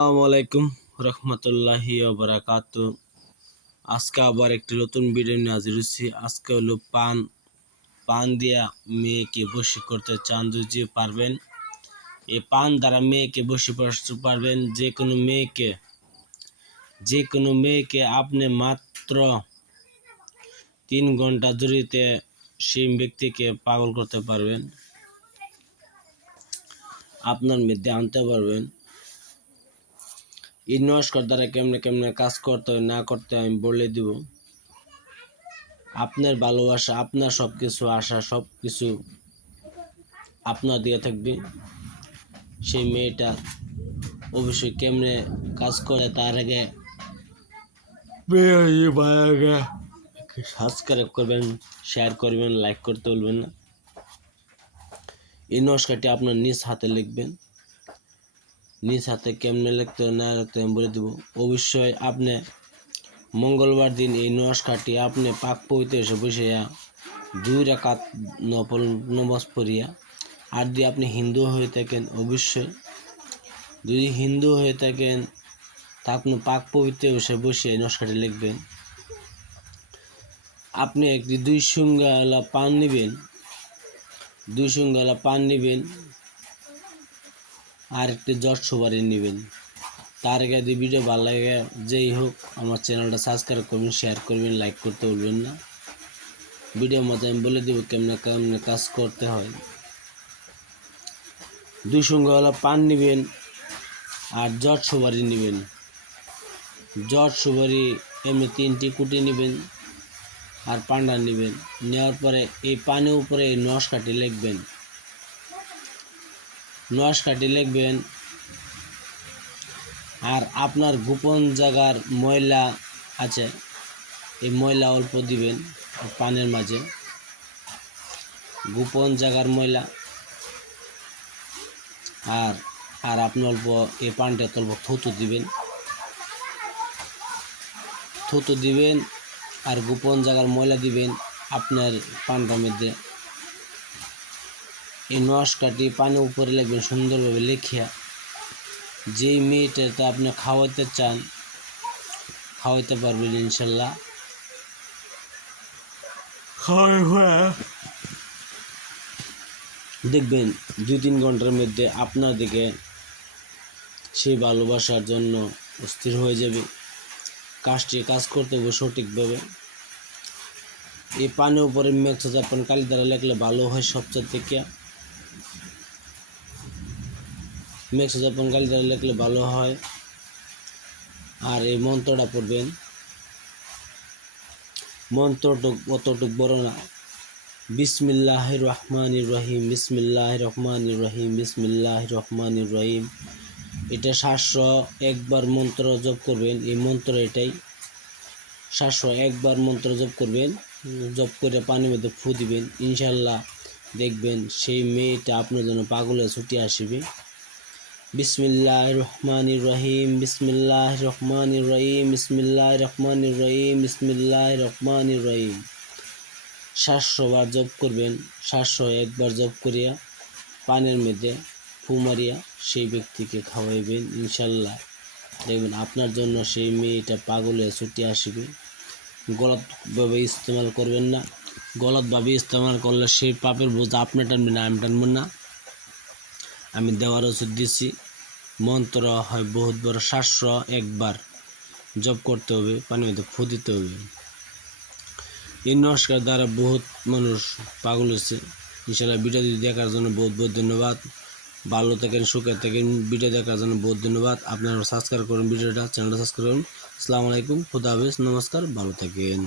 আসসালামু আলাইকুম রহমতুল্লাহি বারাকাত। আজকে আবার একটি নতুন ভিডিও নিয়ে হাজির হচ্ছি আজকে হলো পান পান দিয়া মেয়েকে বসি করতে চান, যদি পারবেন। এই পান দ্বারা মেয়েকে বসি করতে পারবেন। যে কোনো মেয়েকে, যে কোনো মেয়েকে আপনি মাত্র তিন ঘণ্টা জুড়িতে সেই ব্যক্তিকে পাগল করতে পারবেন। আপনার মধ্যে আনতে পারবেন। এই নমস্কার দ্বারা কেমনে কেমনে কাজ করতে হয় না করতে আমি বলে দিব। আপনার ভালোবাসা আপনার সব কিছু আশা সব কিছু আপনার দিয়ে থাকবে। সেই মেয়েটা অবশ্যই কেমনে কাজ করে তার আগে সাবস্ক্রাইব করবেন শেয়ার করবেন লাইক করতে বলবেন না। এই নমস্কারটি আপনার নিজ হাতে লিখবেন। নিজ হাতে কেমনে লিখতে না লিখতে আমি বলে দেবো। অবশ্যই আপনি মঙ্গলবার দিন এই নমস্কারটি আপনি পাক পবিত্র এসে বসিয়া দুই রাকাত নফল নমাজ পড়িয়া, আর যদি আপনি হিন্দু হয়ে থাকেন অবশ্যই, যদি হিন্দু হয়ে থাকেন তা আপনি পাক পবিত্র বসে এই নমস্কারটি লিখবেন। আপনি একটি দুই সঙ্গালা পান নেবেন, দুই সঙ্গালা পান নেবেন আর একটি জট সুপারি নেবেন। তার আগে যদি ভিডিও ভালো লাগে, যেই হোক আমার চ্যানেলটা সাবস্ক্রাইব করবেন শেয়ার করবেন লাইক করতে বলবেন না। ভিডিওর মধ্যে আমি বলে দেবো কেমনে কেমনে কাজ করতে হয়। দুই সঙ্গে হলো পান নেবেন আর জট সুপারি নেবেন। জট সুপারি এমনি তিনটি কুটি নেবেন আর পান্ডা নেবেন। নেওয়ার পরে এই পানের উপরে এই নস কাটি লিখবেন। নস কাটি লিখবেন। আর আপনার গোপন জায়গার ময়লা আছে, এই ময়লা অল্প দিবেন পানের মাঝে। গোপন জায়গার ময়লা। আর আর আপনি অল্প এই পানটা অল্প থুতু দিবেন। থুতু দিবেন আর গোপন জায়গার ময়লা দিবেন আপনার পানটার মধ্যে। এই নস কাটি পানির উপরে লিখবেন সুন্দরভাবে লিখিয়া। যেই মেয়েটাতে আপনি খাওয়াতে চান খাওয়াইতে পারবেন ইনশাল্লাহ। দেখবেন দুই তিন ঘণ্টার মধ্যে আপনার দিকে সেই ভালোবাসার জন্য অস্থির হয়ে যাবে। কাজটি কাজ করতে হবে সঠিকভাবে। এই পানির উপরে মেঘ যাপন কালি দ্বারা লেখলে ভালো হয় সবচেয়ে থেকে। মেঘ যাপন কালি দ্বারা লেখলে ভালো হয়। আর এই মন্ত্রটা পড়বেন। মন্ত্রটুক, অতটুক বড় না। বিসমিল্লাহ রহমান রহিম বিসমিল্লাহ রহমান রহিম বিসমিল্লাহ রহমান রহিম এটা সাতশো একবার মন্ত্র জপ করবেন। এই মন্ত্র এটাই। সাতশো একবার মন্ত্র জপ করবেন। জপ করে পানির মধ্যে ফু দিবেন। ইনশাল্লাহ দেখবেন সেই মেয়েটা আপনার জন্য পাগলে ছুটি আসবে। বিসমিল্লাহ রহমান রহিম বিসমিল্লাহ রহমান রহিম বিসমিল্লাহ রহমান রহিম বিসমিল্লাহ রহমান রহিম সাতশো জপ করবেন সাতশো একবার জপ করিয়া পানের মধ্যে ফু মারিয়া সেই ব্যক্তিকে খাওয়াইবেন, ইনশাল্লাহ। দেখবেন আপনার জন্য সেই মেয়েটা পাগলে ছুটি আসবে। গলতভাবে ইস্তেমাল করবেন না। গলতভাবে ইস্তেমাল করলে সেই পাপের বোঝা আপনি টানবেন না আমি টানব না। আমি দেওয়ার ওষুধ দিচ্ছি মন্ত্র হয় বহুত বড় সাতশো একবার জপ করতে হবে পানির মধ্যে ফু দিতে হবে। এই নমস্কার দ্বারা বহুত মানুষ পাগল হয়েছে। ইনশাল্লাহ ভিডিও দেখার জন্য বহুত বহুত ধন্যবাদ। ভালো থাকেন, সুখে থাকেন, ভিডিও দেখার জন্য বহুত ধন্যবাদ। আপনারা সাবস্ক্রাইব করুন ভিডিওটা চ্যানেলটা সাবস্ক্রাইব করুন। আসসালামু আলাইকুম, খুদা হাফেজ, নমস্কার, ভালো থাকেন।